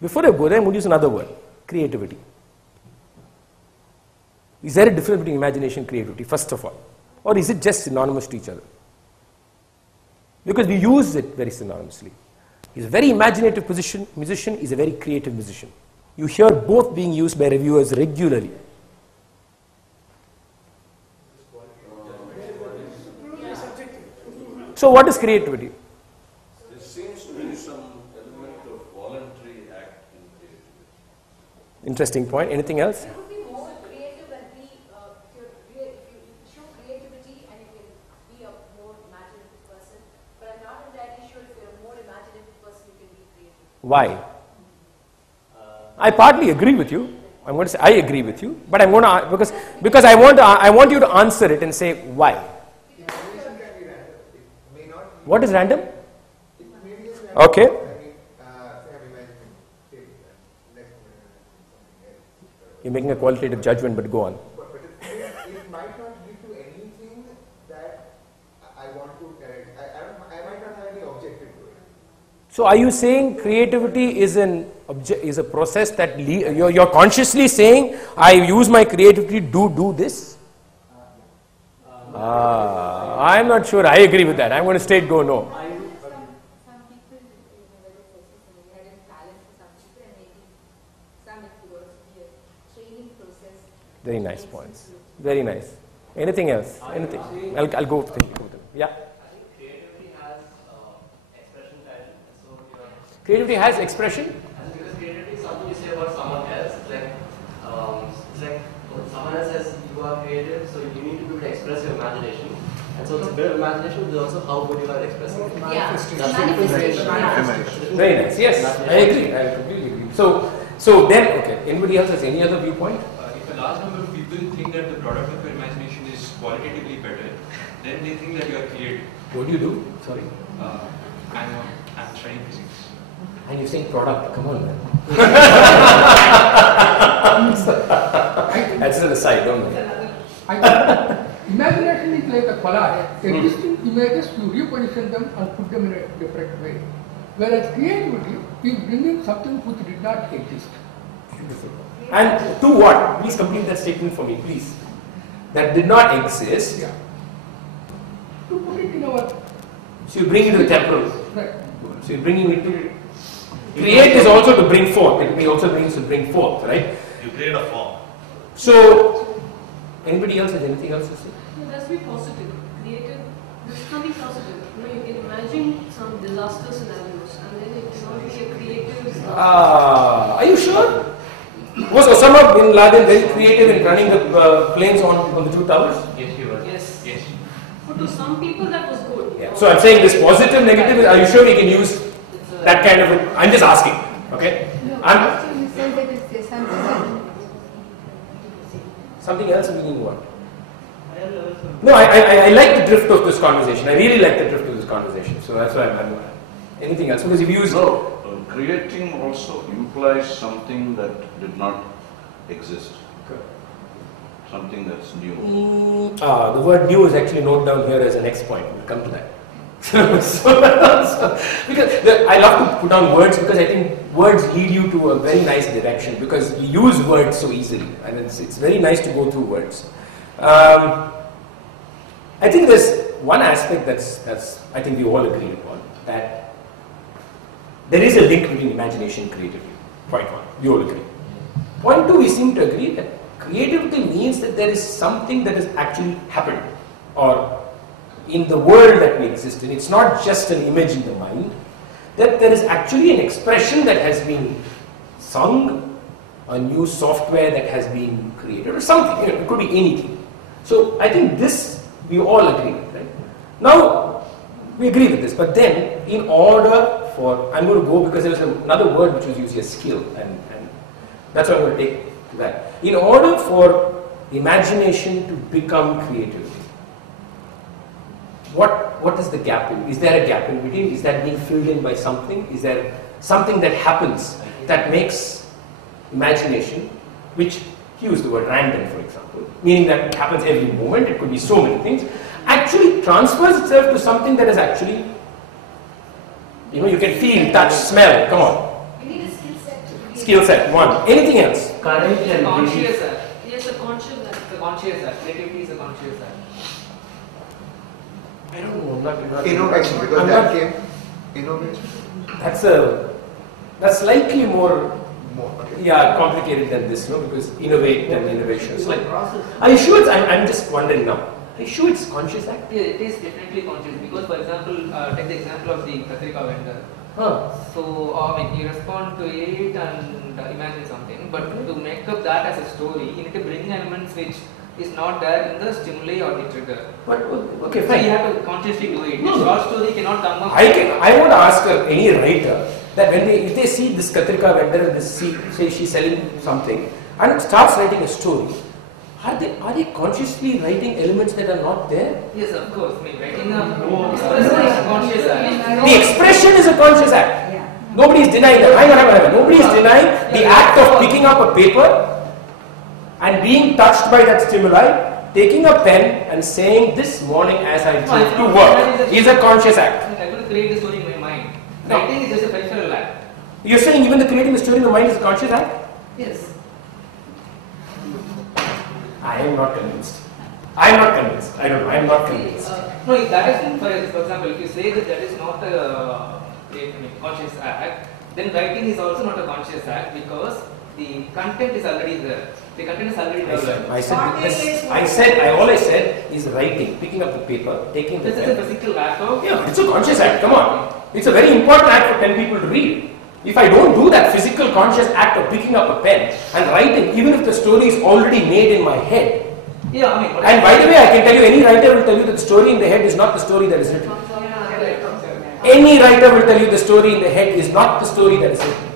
Before I go there, I'm going to use another word, creativity. Is there a difference between imagination and creativity, first of all? Or is it just synonymous to each other? Because we use it very synonymously. He's a very imaginative musician, is a very creative musician. You hear both being used by reviewers regularly. So what is creativity? There seems to be some element of voluntary act in creativity. Interesting point. Anything else? You could be more creative and be, if you show creativity and you can be a more imaginative person, but I'm not entirely sure if you're a more imaginative person, you can be creative. Why? I partly agree with you. I'm going to say I agree with you, but I'm going to because I want you to answer it and say why. What is random? Okay. You're making a qualitative judgment, but go on. But it might not lead to anything that I want to. I might not have any objective to it. So, are you saying creativity is a process that you're consciously saying I use my creativity to do this? I'm not sure. I agree with that. I'm going to straight go no. Some people, whether it's inherent talent for some people, and maybe some it could also be a training process. Very nice points. Very nice. Anything else? Anything? I'll go with it. Yeah. I think creativity has expression talent. So Creativity has expression. and because creativity is something you say about someone else. It's like someone else says you are creative, so you need to be able to express your imagination. And so it's a bit of imagination, but also how good you are at expressing it. Yeah, Manifestation. manifestation. Very nice. Yes, I agree. I completely agree. So then, okay. Anybody else has any other viewpoint? If a large number of people think that the product of your imagination is qualitatively better, then they think that you are creative. What do you do? Sorry. I'm studying physics. And you're saying product. Come on, man. That's an aside, don't worry. I think imagination is like a collage. Existing images, you reposition them and put them in a different way. Whereas creativity is bringing something which did not exist. Beautiful. And to what? Please complete that statement for me, please. That did not exist. Yeah. To put it in our So you bring it to the temporal. right. So you're bringing it to create is also to bring forth. It may also means to bring forth, right? You create a form. So anybody else has anything else to say? No, that's be positive, creative. This can be positive. You can imagine some disaster scenarios, and then it cannot be a creative. Are you sure? Was Osama bin Laden very creative in running the planes on the two towers? Yes, you are. Yes. Yes. But to some people that was good. Yeah. So I'm saying this positive, negative. Are you sure we can use that kind of? I'm just asking. Okay. No, I'm actually you said that it's something that something else. Meaning what? No, I like the drift of this conversation. I really like the drift of this conversation. So that's why I'm. Anything else? Because if you use Creating also implies something that did not exist. Something that's new. the word new is actually noted down here as a next point. We'll come to that. Because I love to put down words because I think words lead you to a very nice direction because you use words so easily and it's very nice to go through words. I think there's one aspect that's I think we all agree upon, that there is a link between imagination and creativity. Point one, we all agree. Point two, we seem to agree that creativity means that there is something that has actually happened or in the world that we exist in. It's not just an image in the mind, that there is actually an expression that has been sung, a new software that has been created or something, it could be anything. So I think this we all agree with, right? Now, we agree with this, but then in order for, I'm going to go because there was another word which was used here, skill, and that's what I'm going to take to that. In order for imagination to become creativity, what is the gap in? Is there a gap in between? Is that being filled in by something? Is there something that happens that makes imagination, which he used the word random for example, meaning that it happens every moment, it could be so many things, actually transfers itself to something that is actually, you can feel, touch, smell, come on. you need a skill set. Skill set, one. Anything else? Courage It's a and conscious belief. act. Yes, a conscious act. It's a conscious act. Creativity is a conscious act. I don't know. I'm not Innovation, because I'm that not- came innovation That's slightly more more. Okay. yeah complicated than this, no? Because innovate and innovation. It's like, process. are you sure? I'm just wondering now. Are you sure it's conscious act? Yeah, it is definitely conscious because, for example, take the example of the Katrika vendor. Huh. So, you respond to it and imagine something, but to make up that as a story, you need to bring elements which is not there in the stimuli or the trigger. But okay, So fine. you have to consciously do it. No, The no. short story cannot come up. I want to ask any writer that if they see this Katrika vendor and say she's selling something and starts writing a story, are they consciously writing elements that are not there? Yes, of course. I mean, writing a expression is a conscious act. The expression is a conscious act. Nobody is denying that. Hang on. Nobody is denying the act of picking up a paper and being touched by that stimuli, taking a pen and saying, "This morning as I drove to work," is a conscious act. I'm going to create the story in my mind. No. Writing is just a peripheral act. You're saying even the creating a story in the mind is a conscious act? Yes. I am not convinced. I am not convinced. I don't know. I am not convinced. No, if that is, for example, if you say that is not a conscious act, then writing is also not a conscious act because the content is already there. The content is already developed. All I said is writing, picking up the paper, taking the This is a pen. physical act of. Yeah, it's a conscious act. Come on. It's a very important act for 10 people to read. If I don't do that physical conscious act of picking up a pen and writing, even if the story is already made in my head. Yeah, I mean. And by the way, I can tell you, any writer will tell you that the story in the head is not the story that is written. Any writer will tell you the story in the head is not the story that is written.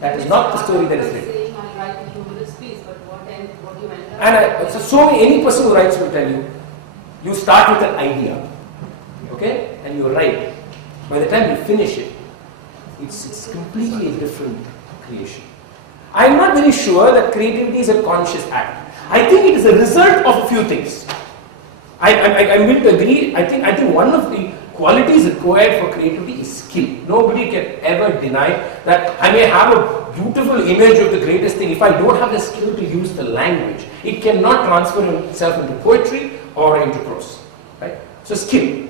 That is not the story that is written. Saying I write a humorous piece, but what do you end up? And any person who writes will tell you, you start with an idea, okay, and you write. By the time you finish it, it's completely different creation. I'm not very sure that creativity is a conscious act. I think it is a result of a few things. I'm willing to agree. I think one of the qualities required for creativity is skill. Nobody can ever deny that. I may have a beautiful image of the greatest thing. If I don't have the skill to use the language, it cannot transfer itself into poetry or into prose. Right? So skill.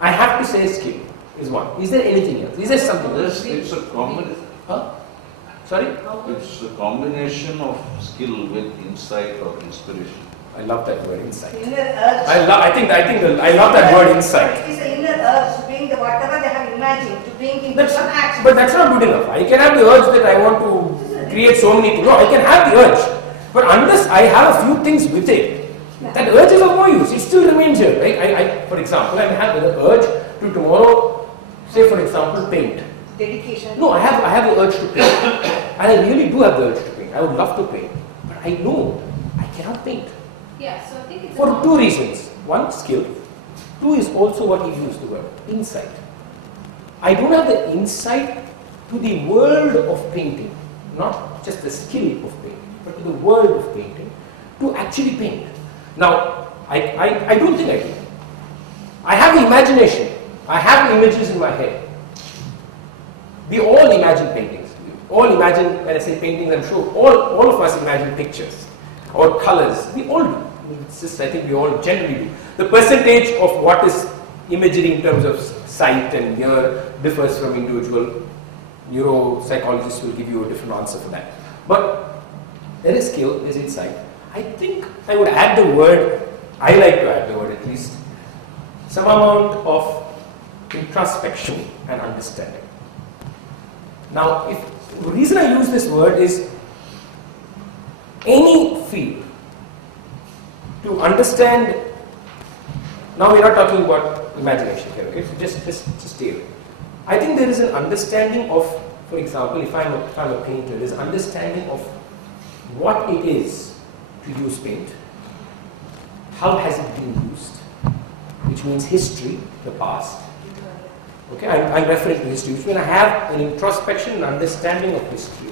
I have to say skill is one. Is there anything else? Is there something else? It's a combination. Huh? Sorry? It's a combination of skill with insight or inspiration. I love that word, insight. Inner urge. I love that word, insight. It is the inner urge to bring whatever they have imagined, to bring into some action. But that's not good enough. I can have the urge that I want to create so many things. No, I can have the urge. But unless I have a few things with it, that urge is of no use. It still remains here. Right? For example, I have the urge to tomorrow, say for example, paint. Dedication. No, I have the urge to paint. And I really do have the urge to paint. I would love to paint. But I know I cannot paint. Yeah, so I think it's For two reasons. One, skill. Two is also what he used the word, insight. I don't have the insight to the world of painting, not just the skill of painting, but to the world of painting, to actually paint. Now, I don't think I do. I have the imagination. I have images in my head. We all imagine paintings. We all imagine, when I say paintings, I'm sure all of us imagine pictures or colors. We all do. It's just, I think we all generally do. The percentage of what is imagery in terms of sight and ear differs from individual. Neuropsychologists will give you a different answer for that. But there is skill, there is insight. I think I would add the word, I like to add the word at least, some amount of introspection and understanding. Now, the reason I use this word is any field to understand. Now we're not talking about imagination here, okay? So just stay away. I think there is an understanding of, for example, if I'm a painter, there's understanding of what it is to use paint, how has it been used, which means history, the past. Okay, I'm referring to history, which means I have an introspection and understanding of history.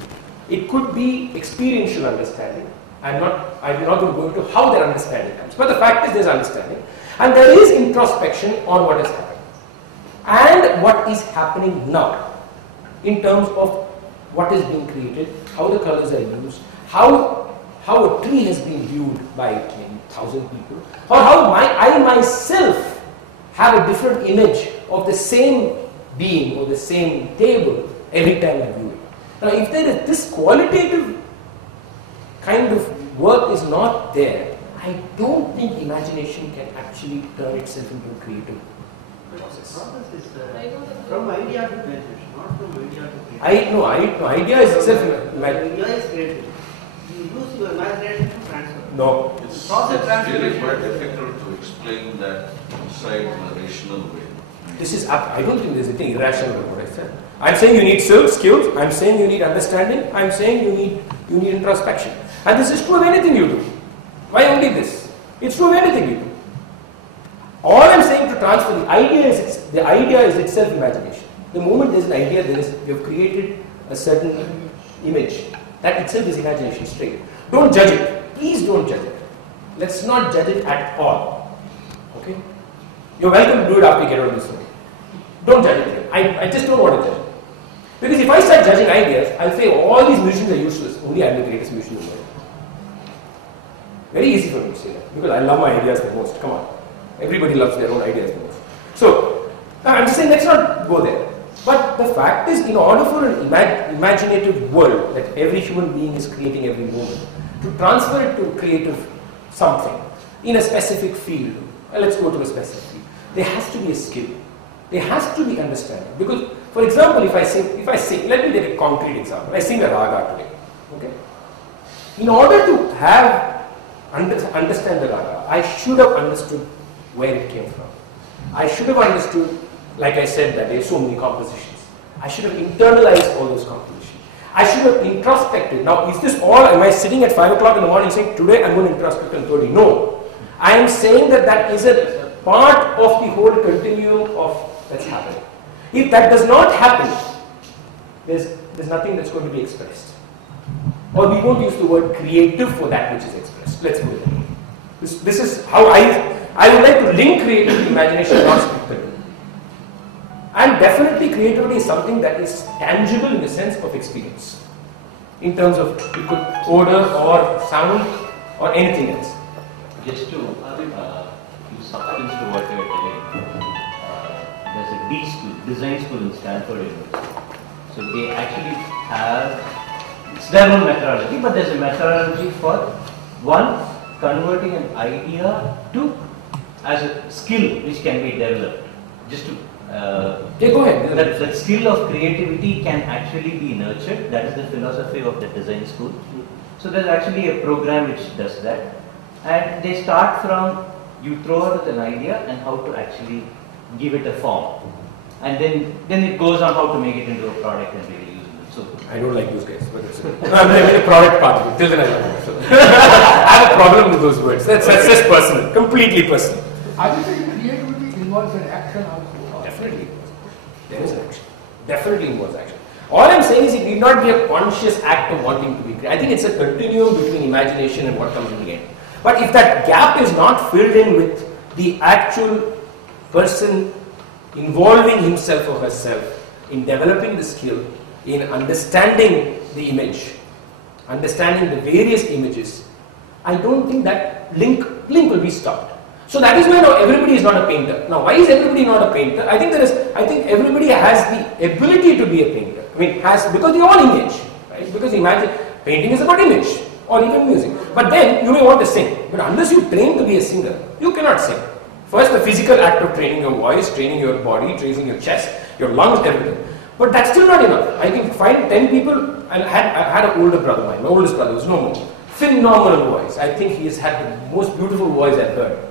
It could be experiential understanding. I'm not going to go into how that understanding comes. But the fact is there's understanding. And there is introspection on what has happened. And what is happening now. in terms of what is being created, how the colors are used, how a tree has been viewed by maybe 1,000 people, or how I myself have a different image of the same being or the same table every time I view it. Now, if there is this qualitative kind of work is not there, I don't think imagination can actually turn itself into a creative process. Process is from idea to creation, not from idea to creation. Idea is itself Idea is creative. You use your imagination to transfer. No. It's Process really transformation. quite difficult to explain that inside in a rational way. This is I don't think there's anything irrational about what I said. I'm saying you need skills, I'm saying you need understanding, I'm saying you need introspection. And this is true of anything you do. Why only this? It's true of anything you do. All I'm saying to transfer the idea is itself imagination. The moment there's an idea, you have created a certain image. That itself is imagination straight. Don't judge it. Please don't judge it. Let's not judge it at all. Okay? You're welcome to do it after you get out of this room. Don't judge it. I just don't want to judge it. Because if I start judging ideas, I'll say all these musicians are useless. Only I'm the greatest musician in the world. Very easy for me to say that. Because I love my ideas the most. Come on. Everybody loves their own ideas the most. So, I'm just saying let's not go there. But the fact is, in order for an imaginative world that every human being is creating every moment, to transfer it to creative something in a specific field, let's go to a specific field, there has to be a skill. There has to be understanding. Because, for example, if I sing, let me take a concrete example. I sing a raga today. Okay? In order to understand the raga, I should have understood where it came from. I should have understood, like I said, that there are so many compositions. I should have internalized all those compositions. I should have introspected. Now, is this all? Am I sitting at 5 o'clock in the morning saying, today I'm going to introspect on 30? No. I am saying that is a part of the whole continuum of that's happening. If that does not happen, there's nothing that's going to be expressed. Or we won't use the word creative for that which is expressed. Let's put it that way. This is how I would like to link creativity to imagination, not spectacle. And definitely creativity is something that is tangible in the sense of experience. In terms of you could odor or sound or anything else. Just to use substance to what you are telling, there's a D school, design school in Stanford University. So they actually have, it's their own methodology, but there's a methodology for one, converting an idea to as a skill which can be developed. Just to go ahead. That skill of creativity can actually be nurtured. That is the philosophy of the design school. So there's actually a program which does that. And they start from you throw out an idea and how to actually give it a form. And then it goes on how to make it into a product and really usable. So I don't like those guys, but I'm a product part of it. Till then I love it. So. I have a problem with those words. That's just personal, completely personal. I would say creativity involves an action also. Definitely. There is an action. Definitely involves action. All I'm saying is it need not be a conscious act of wanting to be creative. I think it's a continuum between imagination and what comes in the end. But if that gap is not filled in with the actual person involving himself or herself in developing the skill, in understanding the image, understanding the various images, I don't think that link will be stopped. So that is why now everybody is not a painter. Now why is everybody not a painter? I think everybody has the ability to be a painter. I mean, because they all image, right? Because imagine, painting is about image or even music. But then you may want to sing. But unless you train to be a singer, you cannot sing. First, the physical act of training your voice, training your body, training your chest, your lungs, everything. But that's still not enough. I can find 10 people, and I had an older brother, my oldest brother, who's no more. Phenomenal voice. I think he has had the most beautiful voice I've heard.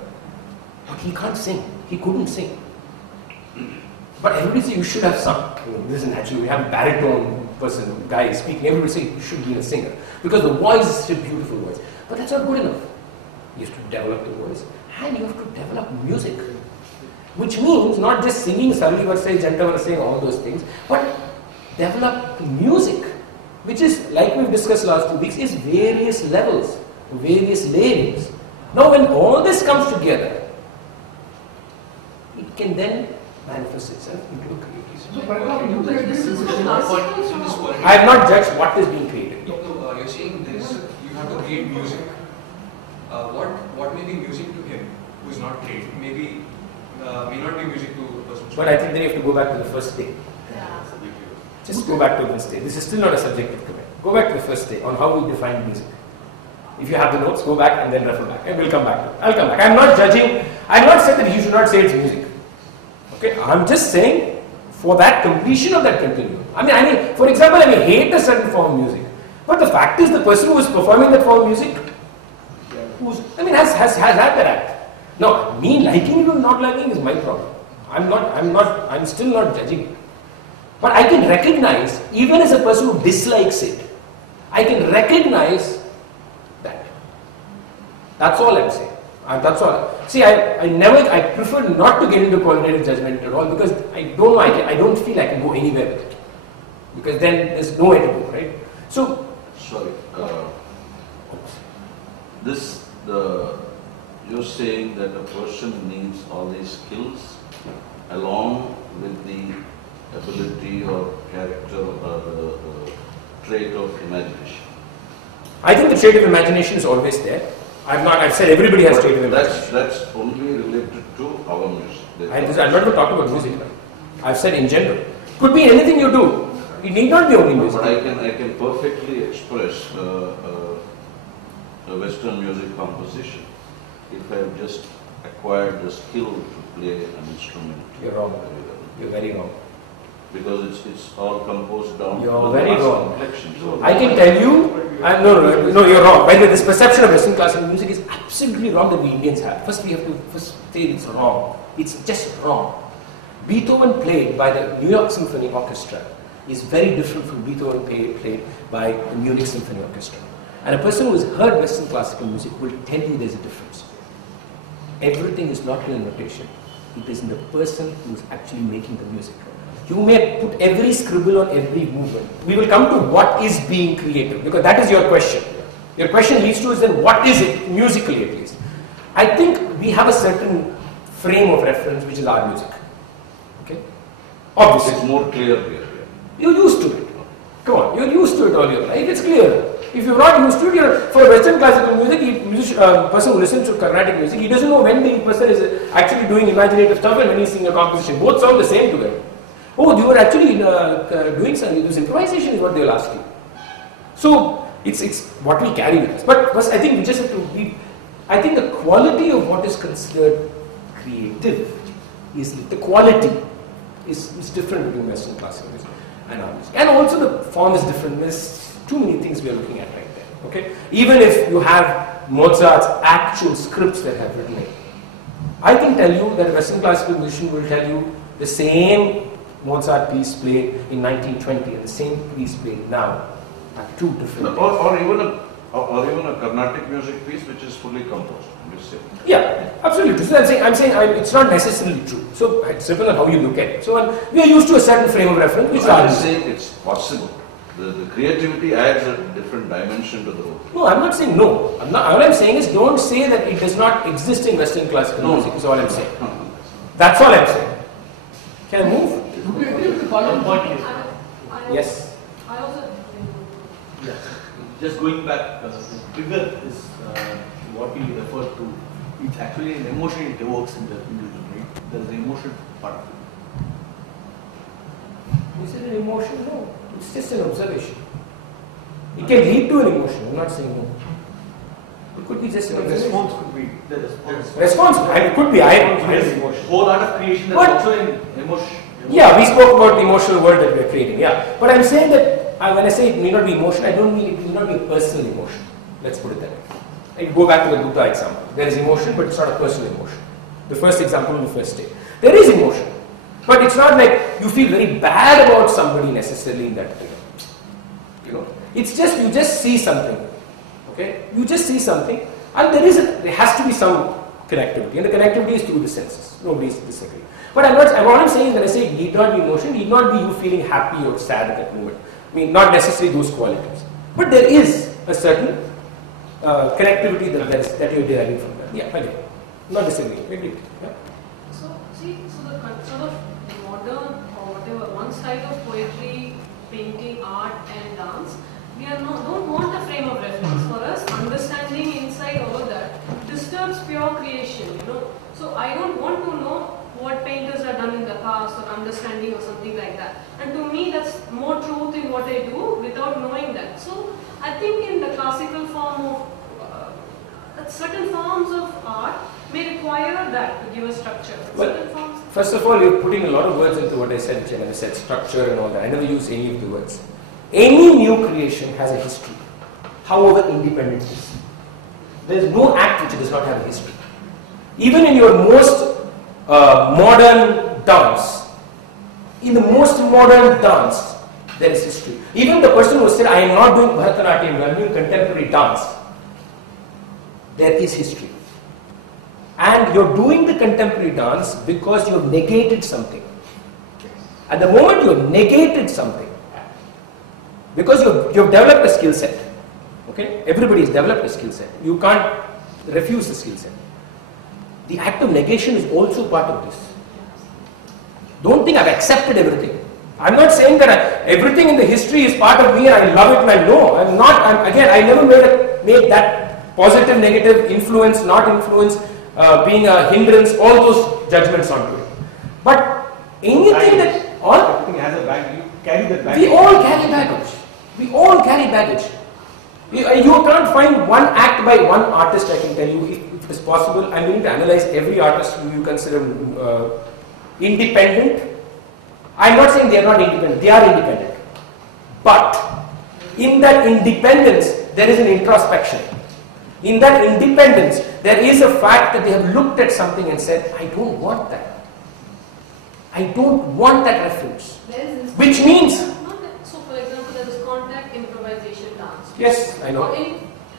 But he can't sing. He couldn't sing. But everybody says you should have sung. This is natural. We have a baritone person, guy speaking. Everybody says you should be a singer. Because the voice is such a beautiful voice. But that's not good enough. You have to develop the voice. And you have to develop music. Which means not just singing Sarli Varsai, Janta Varsai, all those things, but develop music. Which is, like we've discussed last 2 weeks, is various levels, various layers. Now when all this comes together, it can then manifests itself into a creativity. So, for example, you can This is This is not qualitative. I have not judged what is being created. No, you're saying this, you have to create music. What may be music to him who is not trained? Maybe may not be music to a person. But I think then you have to go back to the first day. Yeah. Just go back to the first day. This is still not a subjective comment. Go back to the first day on how we define music. If you have the notes, go back and then refer back, and we'll come back to it. I'll come back. I'm not judging. I'm not saying that you should not say it's music. Okay, I'm just saying for that completion of that continuum. I mean, for example, I may hate a certain form of music, but the fact is, the person who is performing that form of music, has had that act. Now, me liking it or not liking is my problem. I'm still not judging. But I can recognize, even as a person who dislikes it, I can recognize that. That's all I'm saying. That's all. See, I prefer not to get into qualitative judgment at all, because I don't know, I don't feel I can go anywhere with it. Because then there's nowhere to go, right? So, sorry, you're saying that a person needs all these skills along with the ability or character or the trait of imagination. I think the trait of imagination is always there. I've said everybody has trait of imagination. That's only related to our music. I'm not even talking about music now. I've said in general. Could be anything you do. It need not be only music. But I can perfectly express a Western music composition if I have just acquired the skill to play an instrument. You're wrong. You're very wrong. Because it's all composed down. You're very wrong. So I can tell you, no, you're wrong. By the way, this perception of Western classical music is absolutely wrong that we Indians have. First, we have to say it's wrong. It's just wrong. Beethoven played by the New York Symphony Orchestra is very different from Beethoven played by the Munich Symphony Orchestra. And a person who has heard Western classical music will tell you there's a difference. Everything is not in a notation. It is in the person who is actually making the music. You may put every scribble on every movement. We will come to what is being created, because that is your question. Your question leads to is then what is it, musically at least. I think we have a certain frame of reference which is our music. Okay? Obviously. It's more clear here. You're used to it. Come on, you're used to it all your life. It's clear. If you're not used to it, for Western classical music, person who listens to Carnatic music, he doesn't know when the person is actually doing imaginative stuff and when he's singing a composition. Both sound the same to him. Oh, you were actually doing something. This improvisation is what they'll ask you. So it's what we carry with us. But I think we just have to be. I think the quality of what is considered creative is the quality is different between Western classical music and our music. And also the form is different. There's too many things we are looking at right there. Okay, even if you have Mozart's actual scripts that have written it, I can tell you that a Western classical musician will tell you the same Mozart piece played in 1920 and the same piece played now are two different. Or even a Carnatic music piece which is fully composed. I'm just saying. Yeah, absolutely. So I'm saying it's not necessarily true. So it's depends on how you look at it. So we are used to a certain frame of reference, which I'm saying it's possible. The creativity adds a different dimension to the whole. No, I'm not saying no. All I'm saying is don't say that it does not exist in Western classical music. Is all I'm saying. That's all I'm saying. Can I move? Would you agree with the following point? Yes. I also. Yes. Just going back, the trigger is what we refer to. It's actually an emotion it evokes in the individual, right? There is an emotional part of it. Is it an emotion? No. It's just an observation. It can lead to an emotion. I'm not saying no. It could be just an observation. Response could be the response. Response. It could be. Whole art of creation is also in emotion. Yeah, we spoke about the emotional world that we are creating. Yeah, but I'm saying that when I say it may not be emotion, I don't mean it may not be a personal emotion. Let's put it that way. I go back to the Buddha example. There is emotion, but it's not a personal emotion. The first example in the first day. There is emotion, but it's not like you feel very bad about somebody necessarily in that way. You know, it's just you just see something. Okay, you just see something, and there has to be some connectivity, and the connectivity is through the senses. Nobody is disagreeing. But what I'm saying is that I say it need not be emotion, need not be you feeling happy or sad at that moment. I mean, not necessarily those qualities. But there is a certain connectivity that you're deriving from that. Yeah, again, not disagreeing. Agree. Yeah. So, see, so the sort of modern or whatever, one style of poetry, painting, art and dance, we are don't want a frame of reference. For us, understanding inside all that disturbs pure creation, you know. So I don't want to know what painters have done in the past or understanding or something like that. And to me, that's more truth in what I do without knowing that. So I think in the classical form of certain forms of art may require that to give a structure. Well, first of all, you're putting a lot of words into what I said, Chen. I said structure and all that. I never use any of the words. Any new creation has a history, however independent it is. There is no act which does not have a history. Even in your most modern dance, in the most modern dance, there is history. Even the person who said, I am not doing Bharatanatyam, I am doing contemporary dance, there is history. And you're doing the contemporary dance because you've negated something. At the moment you've negated something, because you've developed a skill set. Okay? Everybody has developed a skill set. You can't refuse the skill set. The act of negation is also part of this. Don't think I've accepted everything. I'm not saying that everything in the history is part of me and I love it and I know. I'm not, again, I never made that positive, negative, influence, not influence, being a hindrance, all those judgments onto it. But anything that... Everything has a bag, you carry that baggage. We all carry baggage. We all carry baggage. You can't find one act by one artist, I can tell you, if it is possible. I'm willing to analyze every artist who you consider independent. I'm not saying they are not independent, they are independent. But in that independence, there is an introspection. In that independence, there is a fact that they have looked at something and said, I don't want that. I don't want that reference. Which means... So for example, there is contact improvisation dance. Yes, I know.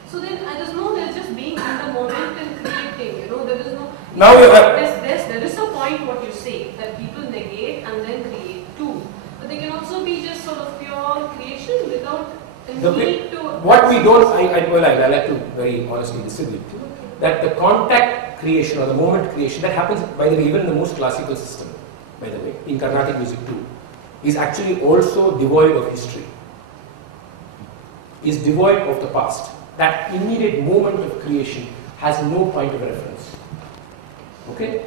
So then I just know there's just being in the moment and creating, you know, there is no... Now you have... There is a point what you say, that people negate and then create too. But they can also be just sort of pure creation without a need to... What we don't, I like to very honestly disagree. That the contact creation or the moment creation, that happens, by the way, even in the most classical system, by the way, in Carnatic music too, is actually also devoid of history. Is devoid of the past. That immediate moment of creation has no point of reference. Okay?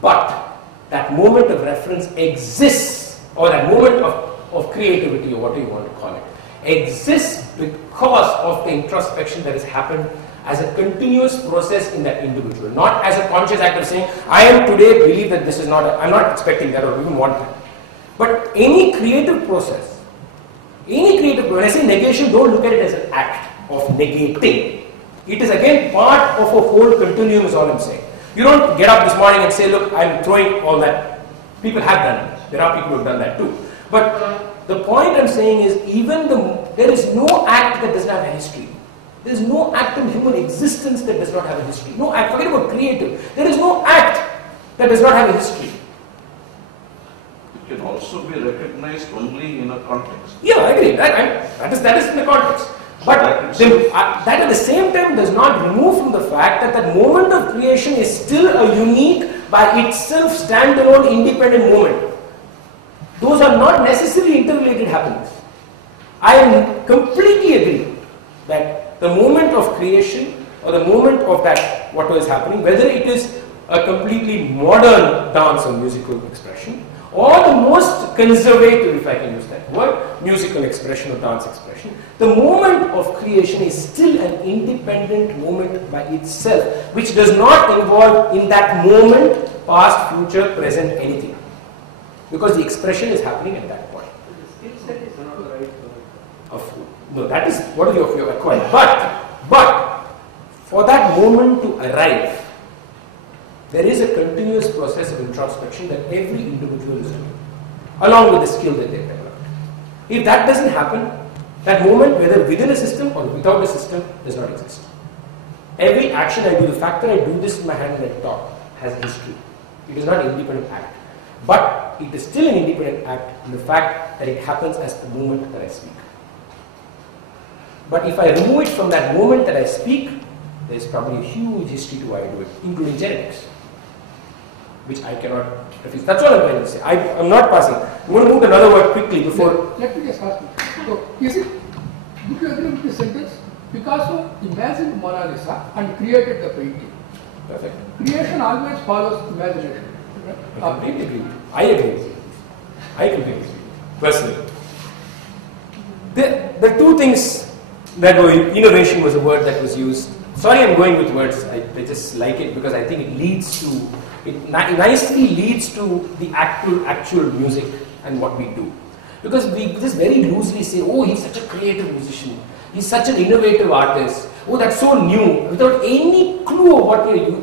But that moment of reference exists, or that moment of creativity, or whatever you want to call it, exists because of the introspection that has happened as a continuous process in that individual, not as a conscious act of saying, I am today believe that this is not, I'm not expecting that or even want that. But any creative process, when I say negation, don't look at it as an act of negating. It is again part of a whole continuum is all I'm saying. You don't get up this morning and say, look, I'm throwing all that. People have done it. There are people who have done that too. But the point I'm saying is, there is no act that does not have a history. There is no act in human existence that does not have a history. No act, forget about creative. There is no act that does not have a history. It can also be recognized only in a context. Yeah, I agree. That is in the context. But that at the same time does not remove from the fact that that moment of creation is still a unique, by itself standalone, independent moment. Those are not necessarily interrelated happenings. I am completely agree that the moment of creation or the moment of that what was happening, whether it is a completely modern dance or musical expression, or the most conservative, if I can use that word, musical expression or dance expression, the moment of creation is still an independent moment by itself, which does not involve in that moment past, future, present, anything. Because the expression is happening at that point. The skill set is not the right word. No, that is what you acquired. But for that moment to arrive, there is a continuous process of introspection that every individual is doing, along with the skill that they've developed. If that doesn't happen, that moment, whether within a system or without a system, does not exist. Every action I do, the fact that I do this in my hand and I talk, has history. It is not an independent act. But it is still an independent act in the fact that it happens as the moment that I speak. But if I remove it from that moment that I speak, there is probably a huge history to why I do it, including genetics. which I cannot refuse. That's all I'm trying to say. I'm not passing. I'm going to move to another word quickly before. Let me just ask you. So, is it, would you agree with this sentence? Picasso imagined Mona Lisa and created the painting. Perfect. Creation always follows imagination. I completely agree. I agree with you. I completely agree. Personally. The two things that were, innovation was a word that was used. Sorry, I'm going with words. I just like it because I think it leads to, it nicely leads to the actual music and what we do. Because we just very loosely say, oh, he's such a creative musician. He's such an innovative artist. Oh, that's so new. Without any clue of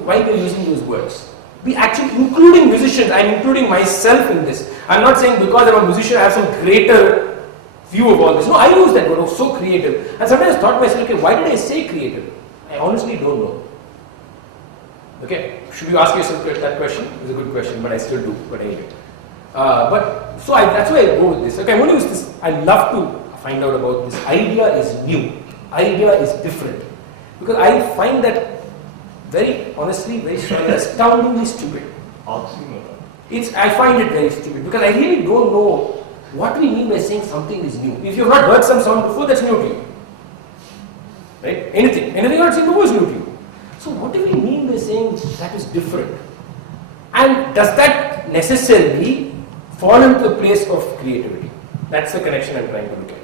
why we're using those words. We actually, including musicians, I'm including myself in this. I'm not saying because I'm a musician I have some greater view of all this. No, I use that word, oh, so creative. And sometimes I thought to myself, okay, why did I say creative? I honestly don't know. Okay, should you ask yourself that question? It's a good question, but I still do. But anyway. That's why I go with this. Okay, I'm going to use this. I love to find out about this. Idea is new. Idea is different. Because I find that very honestly, very strongly, astoundingly stupid. I find it very stupid because I really don't know what we mean by saying something is new. If you've not heard some sound before, that's new to you. Right? Anything you've not seen before is new to you. So what do we mean by saying that is different? And does that necessarily fall into the place of creativity? That's the connection I'm trying to look at.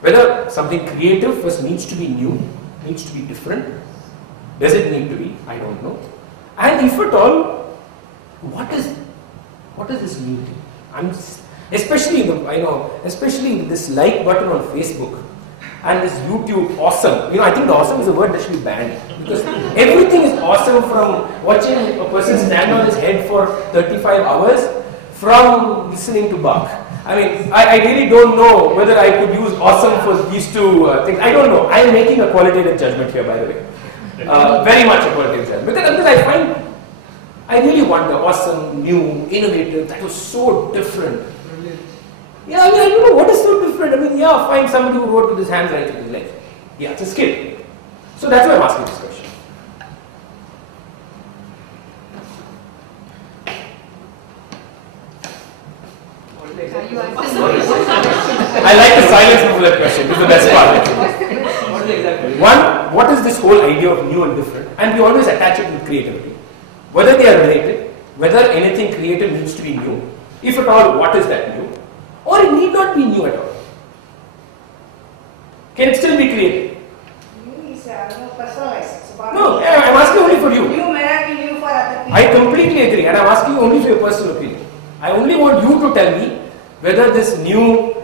Whether something creative first needs to be new, needs to be different. Does it need to be? I don't know. And if at all, what is this new thing? Especially this like button on Facebook and this YouTube awesome. I think the awesome is a word that should be banned because everything is awesome, from watching a person stand on his head for 35 hours, from listening to Bach. I mean, I really don't know whether I could use awesome for these two things. I don't know. I am making a qualitative judgment here, by the way. Very much a qualitative judgment. Because I really wonder, awesome, new, innovative, that was so different. Yeah, I don't know what is so different. Find somebody who wrote with his handwriting. Like, yeah, it's a skill. So that's why I'm asking this question. I like the silence before that question. This is the best part. One, what is this whole idea of new and different? And we always attach it with creativity. Whether they are related, whether anything creative needs to be new, if at all, what is that new? Or it need not be new at all. Can it still be creative? New is more personalized. No, I'm asking only for you. New may not be new for other people. I completely agree, and I'm asking only for your personal opinion. I only want you to tell me whether this new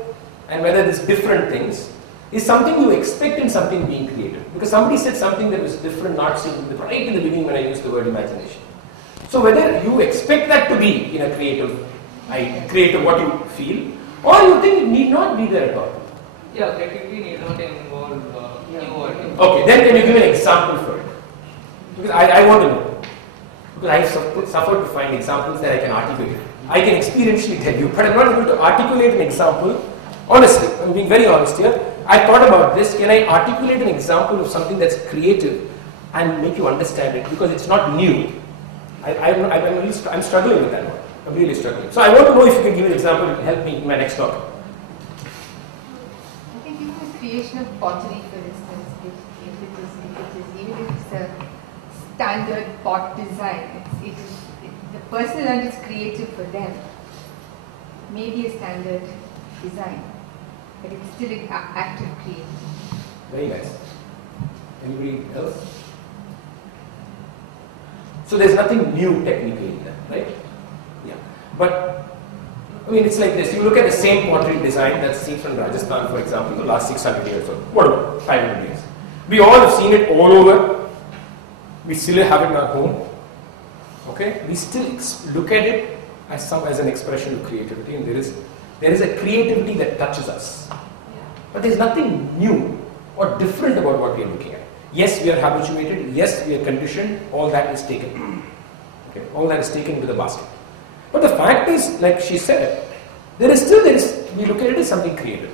and whether this different things is something you expect in something being creative. Because somebody said something that was different, not seen right in the beginning when I used the word imagination. So whether you expect that to be in a creative what you feel, or you think it need not be there at all. Yeah, creativity need not involve new or new. Okay, then can you give an example for it? Because I want to know. Because I have suffered to find examples that I can articulate. I can experientially tell you, but I'm not able to articulate an example. Honestly, I'm being very honest here. I thought about this. Can I articulate an example of something that's creative and make you understand it? Because it's not new. I'm struggling with that one. I'm really struggling. So I want to know if you can give an example to help me in my next talk. I think even the creation of pottery, for instance, even if it's a standard pot design, the person and it's creative for them. Maybe a standard design, but it's still an act of creativity. Very nice. Anybody else? So there's nothing new technically in that, right? Yeah. But it's like this. You look at the same pottery design that's seen from Rajasthan, for example, the last 600 years or whatever, 500 years. We all have seen it all over. We still have it in our home. Okay? We still look at it as an expression of creativity, and there is a creativity that touches us. But there's nothing new or different about what we are looking at. Yes, we are habituated. Yes, we are conditioned. All that is taken. Okay? All that is taken into the basket. But the fact is, like she said, we look at it as something creative.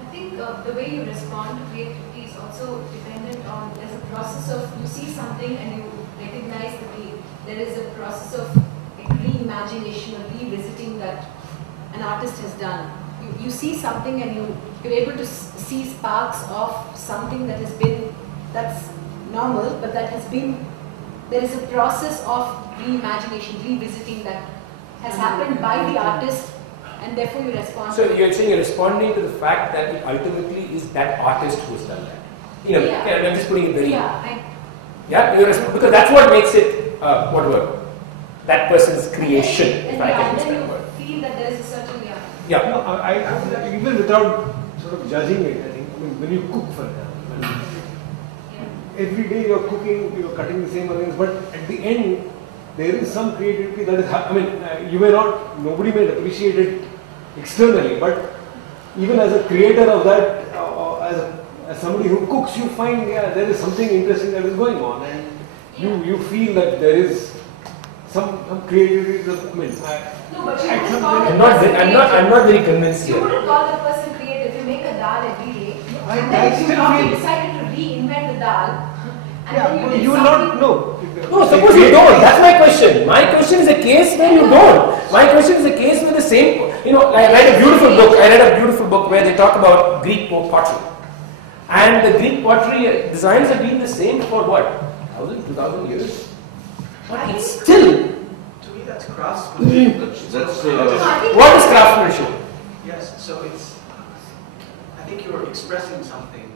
I think the way you respond to creativity is also dependent on, there's a process of, you see something and you recognize the way there is a process of reimagination or revisiting that an artist has done. You see something and you're able to see sparks of something that has been, that's normal, but that has been, there is a process of reimagination, revisiting that has happened by the artist, and therefore you respond. So you're saying you're responding to the fact that it ultimately is that artist who has done that. You know, Yeah. I'm just putting it very. Yeah, Because that's what makes it whatever that person's creation. If I can use then that you word. feel that there is a certain, Yeah. No, I even without sort of judging it, I think, I mean, when you cook, for example, every day you're cooking, you're cutting the same onions, but at the end, there is some creativity that is, I mean, you may not, nobody may appreciate it externally, but even as a creator of that, as somebody who cooks, you find, yeah, there is something interesting that is going on, and you feel that there is some creativity. I mean, no, but you wouldn't call I'm not very convinced You here. wouldn't call the person creative. You make a dal every day, and I then you still probably feel- decided to reinvent the dal. And yeah, then but you you will not know. No, suppose you don't. That's my question. My question is a case where you don't. My question is a case where the same, you know, I read a beautiful book. I read a beautiful book where they talk about Greek pottery. And the Greek pottery designs have been the same for what? 1,000, 2,000 years? But it's still. To me, that's craftsmanship. What is craftsmanship? Yes, so it's, I think you're expressing something